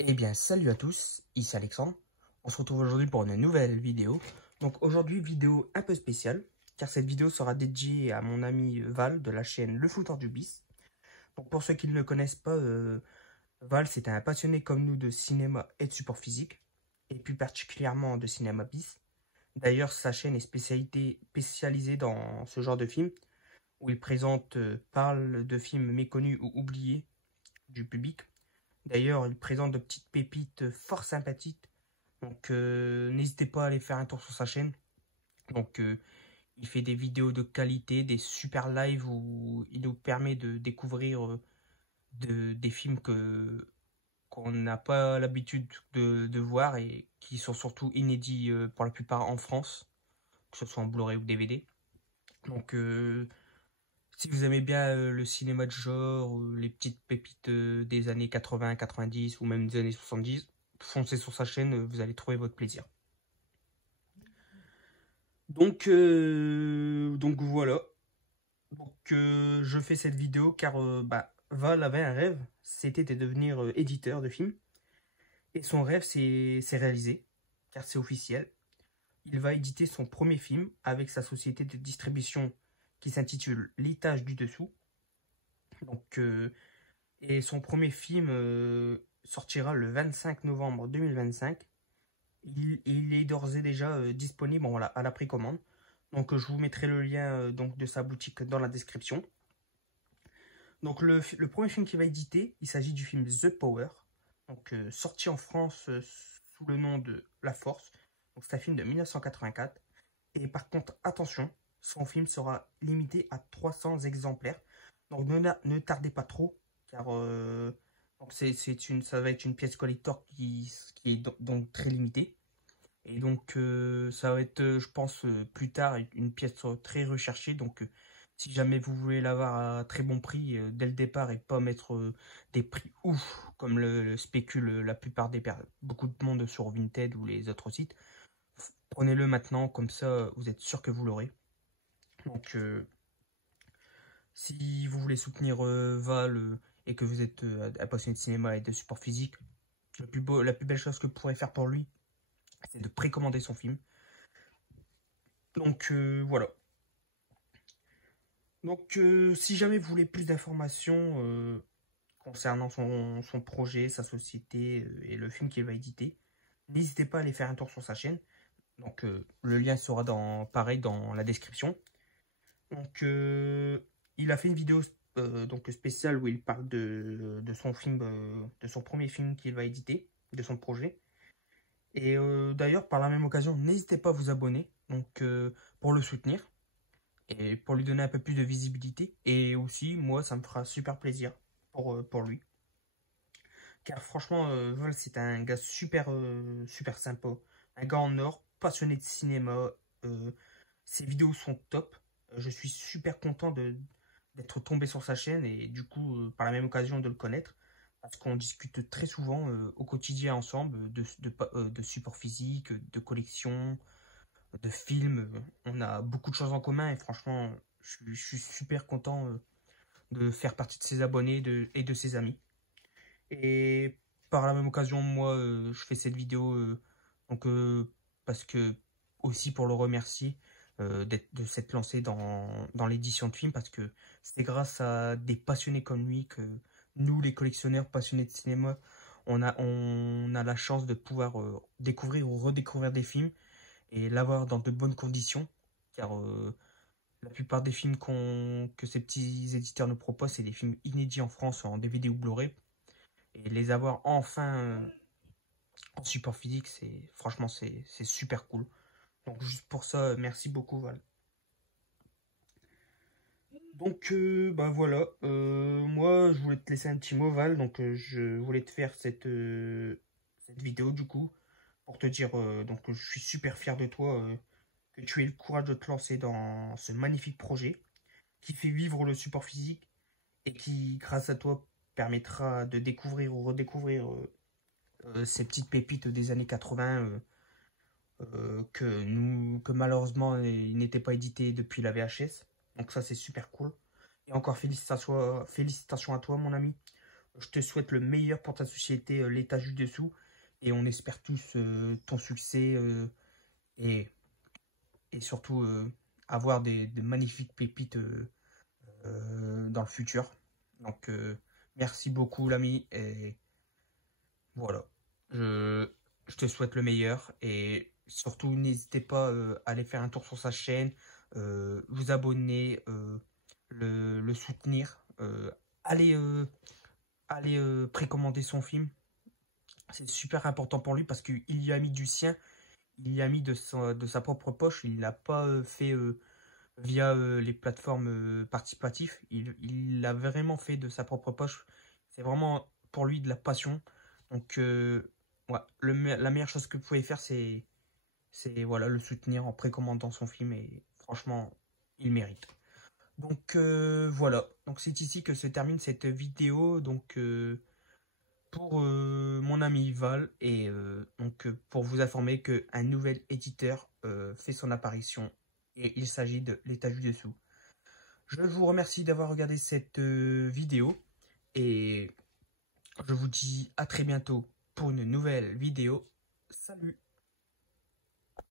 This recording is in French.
Eh bien, salut à tous, ici Alexandre. On se retrouve aujourd'hui pour une nouvelle vidéo. Donc aujourd'hui, vidéo un peu spéciale, car cette vidéo sera dédiée à mon ami Val de la chaîne Le Footeur du Bis. Donc pour ceux qui ne le connaissent pas, Val c'est un passionné comme nous de cinéma et de support physique, et plus particulièrement de cinéma bis. D'ailleurs, sa chaîne est spécialisée dans ce genre de film, où il parle de films méconnus ou oubliés du public. D'ailleurs, il présente de petites pépites fort sympathiques. Donc, n'hésitez pas à aller faire un tour sur sa chaîne. Donc, il fait des vidéos de qualité, des super lives où il nous permet de découvrir des films qu'on n'a pas l'habitude de voir et qui sont surtout inédits pour la plupart en France, que ce soit en Blu-ray ou DVD. Donc, si vous aimez bien le cinéma de genre, les petites pépites des années 80, 90 ou même des années 70, foncez sur sa chaîne, vous allez trouver votre plaisir. Donc voilà. Je fais cette vidéo car Val avait un rêve, c'était de devenir éditeur de films. Et son rêve s'est réalisé, car c'est officiel. Il va éditer son premier film avec sa société de distribution qui s'intitule L'étage du dessous. Donc, et son premier film sortira le 25 novembre 2025. Il est d'ores et déjà disponible à la précommande. Donc je vous mettrai le lien de sa boutique dans la description. Donc le premier film qu'il va éditer, il s'agit du film The Power, donc sorti en France sous le nom de La Force. Donc c'est un film de 1984. Et par contre, attention, son film sera limité à 300 exemplaires. Donc ne tardez pas trop, car ça va être une pièce collector qui est donc très limitée. Et donc ça va être, je pense, plus tard, une pièce très recherchée. Donc si jamais vous voulez l'avoir à très bon prix dès le départ et pas mettre des prix ouf, comme le spécule la plupart beaucoup de monde sur Vinted ou les autres sites, prenez-le maintenant, comme ça vous êtes sûr que vous l'aurez. Donc si vous voulez soutenir Val et que vous êtes un passionné de cinéma et de support physique, la plus belle chose que vous pourrez faire pour lui, c'est de précommander son film. Donc voilà. Donc si jamais vous voulez plus d'informations concernant son projet, sa société et le film qu'il va éditer, n'hésitez pas à aller faire un tour sur sa chaîne. Donc le lien sera pareil dans la description. Donc il a fait une vidéo spéciale où il parle de son film, de son premier film qu'il va éditer, de son projet. Et d'ailleurs, par la même occasion, n'hésitez pas à vous abonner pour le soutenir et pour lui donner un peu plus de visibilité. Et aussi, moi, ça me fera super plaisir pour lui. Car franchement, Vol, c'est un gars super sympa. Un gars en or, passionné de cinéma. Euh, Ses vidéos sont top. Je suis super content d'être tombé sur sa chaîne et du coup, par la même occasion, de le connaître. Parce qu'on discute très souvent au quotidien ensemble de support physique, de collection, de films. On a beaucoup de choses en commun et franchement, je suis super content de faire partie de ses abonnés et de ses amis. Et par la même occasion, moi, je fais cette vidéo donc parce que aussi pour le remercier de s'être lancé dans l'édition de films parce que c'est grâce à des passionnés comme lui que nous, les collectionneurs passionnés de cinéma, on a la chance de pouvoir découvrir ou redécouvrir des films et l'avoir dans de bonnes conditions car la plupart des films que ces petits éditeurs nous proposent, c'est des films inédits en France en DVD ou Blu-ray. Et les avoir enfin en support physique, c'est super cool. Donc juste pour ça, merci beaucoup Val. Donc voilà, moi je voulais te laisser un petit mot Val, donc je voulais te faire cette vidéo du coup pour te dire donc je suis super fier de toi, que tu aies le courage de te lancer dans ce magnifique projet qui fait vivre le support physique et qui grâce à toi permettra de découvrir ou redécouvrir ces petites pépites des années 80 que malheureusement il n'était pas édité depuis la VHS. Donc ça c'est super cool. Et encore félicitations à toi mon ami. Je te souhaite le meilleur pour ta société, l'étage du dessous. Et on espère tous ton succès et, et surtout avoir des magnifiques pépites dans le futur. Donc, merci beaucoup, l'ami. Et voilà. Je, je te souhaite le meilleur. Et surtout, n'hésitez pas à aller faire un tour sur sa chaîne, vous abonner, le soutenir. Allez, allez précommander son film. C'est super important pour lui parce qu'il y a mis du sien. Il y a mis de sa propre poche. Il l'a pas fait via les plateformes participatives. Il l'a vraiment fait de sa propre poche. C'est vraiment pour lui de la passion. Donc, ouais, la meilleure chose que vous pouvez faire, c'est voilà, le soutenir en précommandant son film. Et franchement, il mérite. Donc, voilà. Donc, c'est ici que se termine cette vidéo. Donc, pour mon ami Val. Et donc, pour vous informer qu'un nouvel éditeur fait son apparition. Et il s'agit de l'étage du dessous. Je vous remercie d'avoir regardé cette vidéo et je vous dis à très bientôt pour une nouvelle vidéo. Salut!